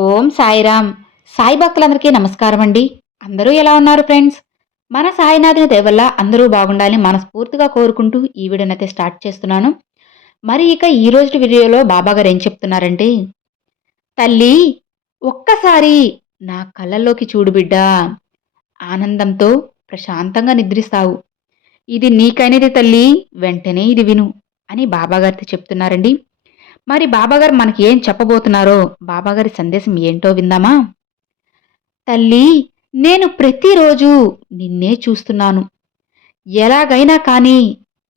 ఓం సాయిరామ్. సాయి భక్తులందరికీ నమస్కారం అండి అందరూ ఎలా ఉన్నారు ఫ్రెండ్స్? మన సాయినాథుని దేవల్ల అందరూ బాగుండాలని మనస్ఫూర్తిగా కోరుకుంటూ ఈ వీడియోనైతే స్టార్ట్ చేస్తున్నాను. మరి ఇక ఈ రోజు వీడియోలో బాబాగారు ఏం చెప్తున్నారంటే తల్లి ఒక్కసారి నా కళ్ళల్లోకి చూడు బిడ్డా. ఆనందంతో ప్రశాంతంగా నిద్రిస్తావు. ఇది నీకైనది తల్లి వెంటనే ఇది విను అని బాబాగారితో చెప్తున్నారండి. మరి బాబాగారు మనకి ఏం చెప్పబోతున్నారో? బాబాగారి సందేశం ఏంటో విందామా? తల్లి నేను ప్రతిరోజు నిన్నే చూస్తున్నాను. ఎలాగైనా కానీ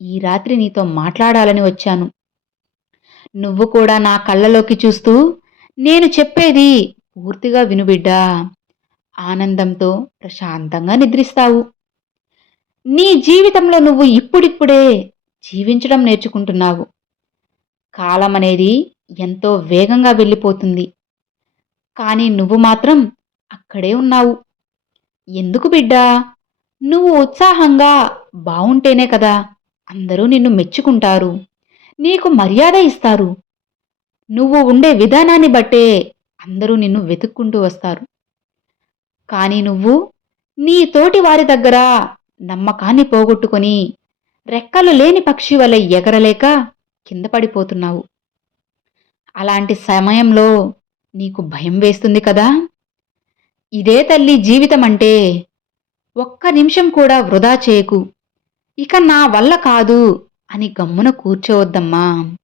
ఈ రాత్రి నీతో మాట్లాడాలని వచ్చాను. నువ్వు కూడా నా కళ్ళలోకి చూస్తూ నేను చెప్పేది పూర్తిగా వినుబిడ్డా ఆనందంతో ప్రశాంతంగా నిద్రిస్తావు. నీ జీవితంలో నువ్వు ఇప్పుడిప్పుడే జీవించడం నేర్చుకుంటున్నావు. కాలం అనేది ఎంతో వేగంగా వెళ్ళిపోతుంది. కానీ నువ్వు మాత్రం అక్కడే ఉన్నావు. ఎందుకు బిడ్డా? నువ్వు ఉత్సాహంగా బావుంటేనే కదా అందరూ నిన్ను మెచ్చుకుంటారు. నీకు మర్యాద ఇస్తారు. నువ్వు ఉండే విధానాన్ని బట్టే అందరూ నిన్ను వెతుక్కుంటూ వస్తారు. కానీ నువ్వు నీ తోటి వారి దగ్గర నమ్మకాన్ని పోగొట్టుకొని రెక్కలు లేని పక్షి వలె ఎగరలేక కింద పడిపోతున్నావు. అలాంటి సమయంలో నీకు భయం వేస్తుంది కదా? ఇదే తల్లి జీవితం అంటే ఒక్క నిమిషం కూడా వృధా చేయకు. ఇక నా వల్ల కాదు అని గమ్మున కూర్చోవద్దమ్మా.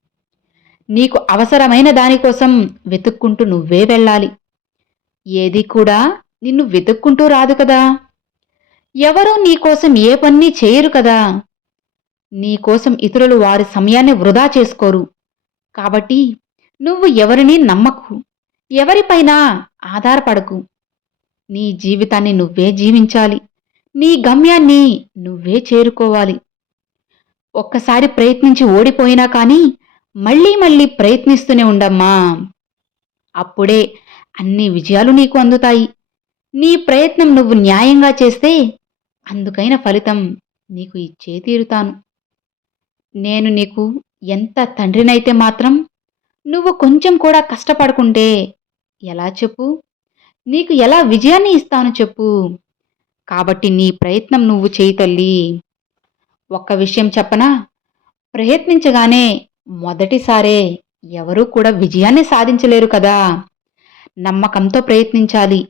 నీకు అవసరమైన దానికోసం వెతుక్కుంటూ నువ్వే వెళ్ళాలి. ఏది కూడా నిన్ను వెతుక్కుంటూ రాదు కదా. ఎవరూ నీకోసం ఏ పని చేయరు కదా? నీకోసం ఇతరులు వారి సమయాన్ని వృధా చేసుకోరు. కాబట్టి నువ్వు ఎవరిని నమ్మకు ఎవరిపైనా ఆధారపడకు. నీ జీవితాన్ని నువ్వే జీవించాలి. నీ గమ్యాన్ని నువ్వే చేరుకోవాలి. ఒక్కసారి ప్రయత్నించి ఓడిపోయినా కానీ మళ్ళీ మళ్ళీ ప్రయత్నిస్తూనే ఉండమ్మా. అప్పుడే అన్ని విజయాలు నీకు అందుతాయి. నీ ప్రయత్నం నువ్వు న్యాయంగా చేస్తే అందుకైన ఫలితం నీకు ఇచ్చే తీరుతాను. నేను నీకు ఎంత తండ్రినైతే మాత్రం నువ్వు కొంచెం కూడా కష్టపడకుంటే ఎలా చెప్పు? నీకు ఎలా విజయాన్ని ఇస్తాను చెప్పు? కాబట్టి నీ ప్రయత్నం నువ్వు చేయి తల్లి. ఒక్క విషయం చెప్పనా? ప్రయత్నించగానే మొదటిసారే ఎవరూ కూడా విజయాన్ని సాధించలేరు కదా. నమ్మకంతో ప్రయత్నించాలి.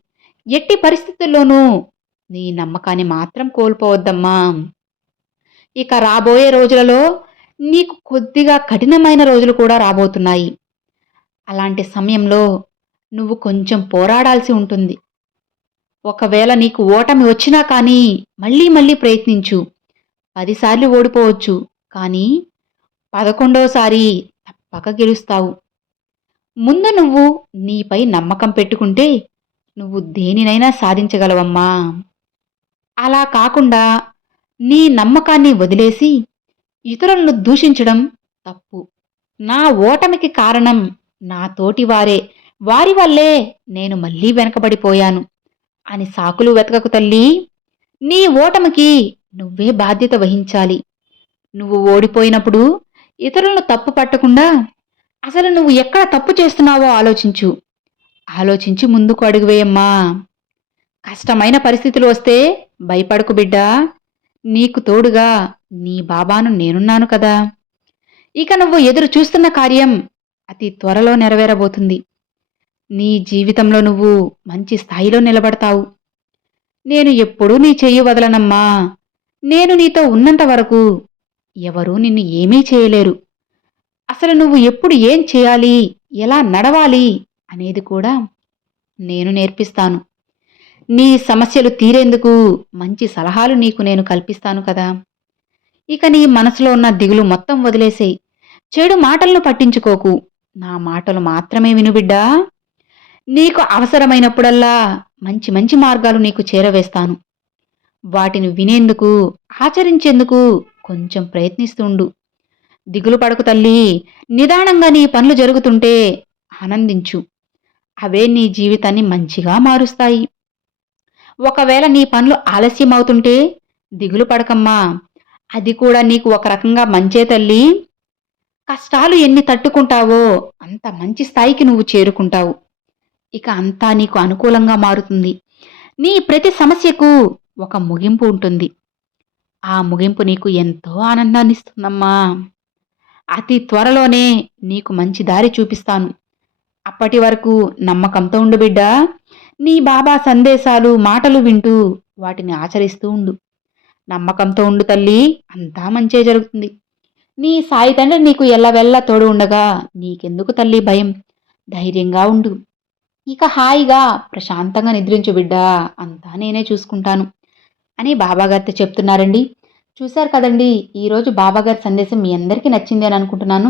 ఎట్టి పరిస్థితుల్లోనూ నీ నమ్మకాన్ని మాత్రం కోల్పోవద్దమ్మా. ఇక రాబోయే రోజులలో నీకు కొద్దిగా కఠినమైన రోజులు కూడా రాబోతున్నాయి. అలాంటి సమయంలో నువ్వు కొంచెం పోరాడాల్సి ఉంటుంది. ఒకవేళ నీకు ఓటమి వచ్చినా కానీ మళ్ళీ మళ్ళీ ప్రయత్నించు. పదిసార్లు ఓడిపోవచ్చు. కానీ పదకొండవసారి తప్పక గెలుస్తావు. ముందు నువ్వు నీపై నమ్మకం పెట్టుకుంటే నువ్వు దేనినైనా సాధించగలవమ్మా. అలా కాకుండా నీ నమ్మకాన్ని వదిలేసి ఇతరులను దూషించడం తప్పు. నా ఓటమికి కారణం నా తోటివారే. వారి వల్లే నేను మళ్ళీ వెనకబడిపోయాను. అని సాకులు వెతకకు తల్లి నీ ఓటమికి నువ్వే బాధ్యత వహించాలి. నువ్వు ఓడిపోయినప్పుడు ఇతరులను తప్పు పట్టకుండా అసలు నువ్వు ఎక్కడ తప్పు చేస్తున్నావో ఆలోచించు. ఆలోచించి ముందుకు అడుగువేయమ్మా కష్టమైన పరిస్థితులు వస్తే భయపడకు బిడ్డా. నీకు తోడుగా నీ బాబాను నేనున్నాను కదా. ఇక నువ్వు ఎదురు చూస్తున్న కార్యం అతి త్వరలో నెరవేరబోతుంది. నీ జీవితంలో నువ్వు మంచి స్థాయిలో నిలబడతావు. నేను ఎప్పుడూ నీ చెయ్యి వదలనమ్మా. నేను నీతో ఉన్నంత వరకు ఎవరూ నిన్ను ఏమీ చేయలేరు. అసలు నువ్వు ఎప్పుడు ఏం చేయాలి ఎలా నడవాలి అనేది కూడా నేను నేర్పిస్తాను. నీ సమస్యలు తీరేందుకు మంచి సలహాలు నీకు నేను కల్పిస్తాను కదా. ఇక నీ మనసులో ఉన్న దిగులు మొత్తం వదిలేసేయి. చెడు మాటలను పట్టించుకోకు. నా మాటలు మాత్రమే వినుబిడ్డా నీకు అవసరమైనప్పుడల్లా మంచి మంచి మార్గాలు నీకు చేరవేస్తాను. వాటిని వినేందుకు ఆచరించేందుకు కొంచెం ప్రయత్నిస్తుండు దిగులు పడకు తల్లి. నిదానంగా నీ పనులు జరుగుతుంటే ఆనందించు. అవే నీ జీవితాన్ని మంచిగా మారుస్తాయి. ఒకవేళ నీ పనులు ఆలస్యం అవుతుంటే దిగులు పడకమ్మా. అది కూడా నీకు ఒక రకంగా మంచే తల్లి. కష్టాలు ఎన్ని తట్టుకుంటావో అంత మంచి స్థాయికి నువ్వు చేరుకుంటావు. ఇక అంతా నీకు అనుకూలంగా మారుతుంది. నీ ప్రతి సమస్యకు ఒక ముగింపు ఉంటుంది. ఆ ముగింపు నీకు ఎంతో ఆనందాన్ని ఇస్తుందమ్మా అతి త్వరలోనే నీకు మంచి దారి చూపిస్తాను. అప్పటి వరకు నమ్మకంతో ఉండు బిడ్డా. నీ బాబా సందేశాలు మాటలు వింటూ వాటిని ఆచరిస్తూ ఉండు. నమ్మకంతో ఉండు తల్లి అంతా మంచే జరుగుతుంది. నీ సాయి తండ్రి నీకు ఎల్లవెల్లా తోడు ఉండగా నీకెందుకు తల్లి భయం? ధైర్యంగా ఉండు. ఇక హాయిగా ప్రశాంతంగా నిద్రించు బిడ్డా అంతా నేనే చూసుకుంటాను. అని బాబాగారితో చెప్తున్నారండి. చూశారు కదండి ఈరోజు బాబాగారి సందేశం మీ అందరికీ నచ్చింది అని అనుకుంటున్నాను.